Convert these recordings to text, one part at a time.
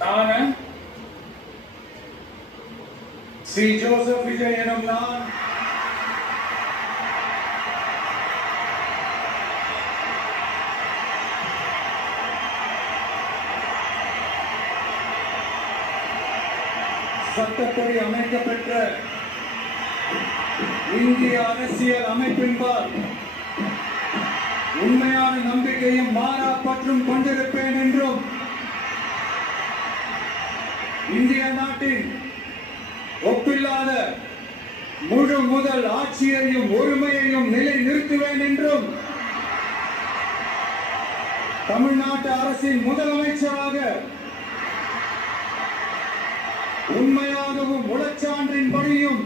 நான் ஸ்ரீ ஜோசப் விஜய் எனும் நான் சட்டப்படி அமைக்கப்பெற்ற இந்திய அரசியல் அமைப்பின்பால் உண்மையான நம்பிக்கையும் மாறா பற்றும் கொண்டிருப்பேன் என்றும் இந்திய நாட்டின் ஒப்பில்லாத முழு முதல் ஆட்சியையும் ஒருமையையும் நிலை நிறுத்துவேன் என்றும் தமிழ்நாட்டு அரசின் முதலமைச்சராக உண்மையாகவும் உளச்சான்றின்படியும்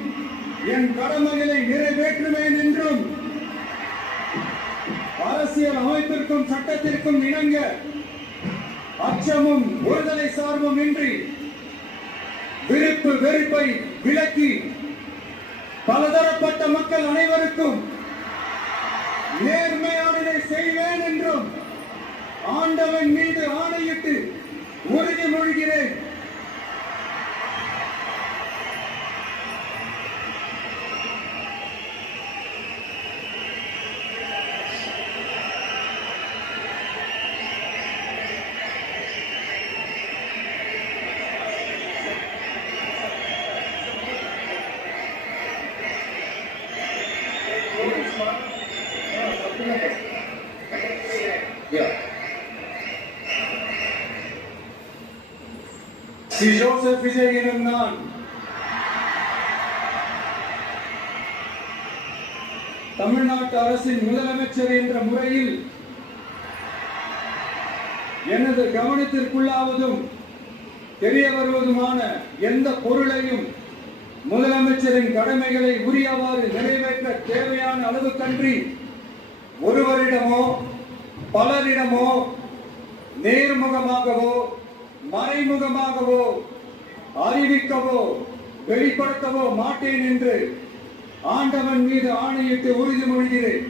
என் கடமைகளை நிறைவேற்றுவேன் என்றும் அரசியல் அமைப்பிற்கும் சட்டத்திற்கும் இணங்க அச்சமும் ஒருதலை சார்பும் இன்றி விருப்பு வெறுப்பை விலக்கி பலதரப்பட்ட மக்கள் அனைவருக்கும் நேர்மையானதை செய்வேன் என்றும் ஆண்டவன் மீது ஆணையிட்டு உறுதிமொழிகிறேன். ஸ்ரீ ஜோசப் விஜய் எனும் நான் தமிழ்நாட்டு அரசின் முதலமைச்சர் என்ற முறையில் எனது கவனத்திற்குள்ளாவதும் தெரிய வருவதுமான எந்த பொருளையும் முதலமைச்சரின் கடமைகளை உரியவாறு நிறைவேற்ற தேவையான அளவுக்கன்றி ஒருவரிடமோ பலரிடமோ நேர்முகமாகவோ மறைமுகமாகவோ அறிவிக்கவோ வெளிப்படுத்தவோ மாட்டேன் என்று ஆண்டவன் மீது ஆணையிட்டு உறுதிமொழிகிறேன்.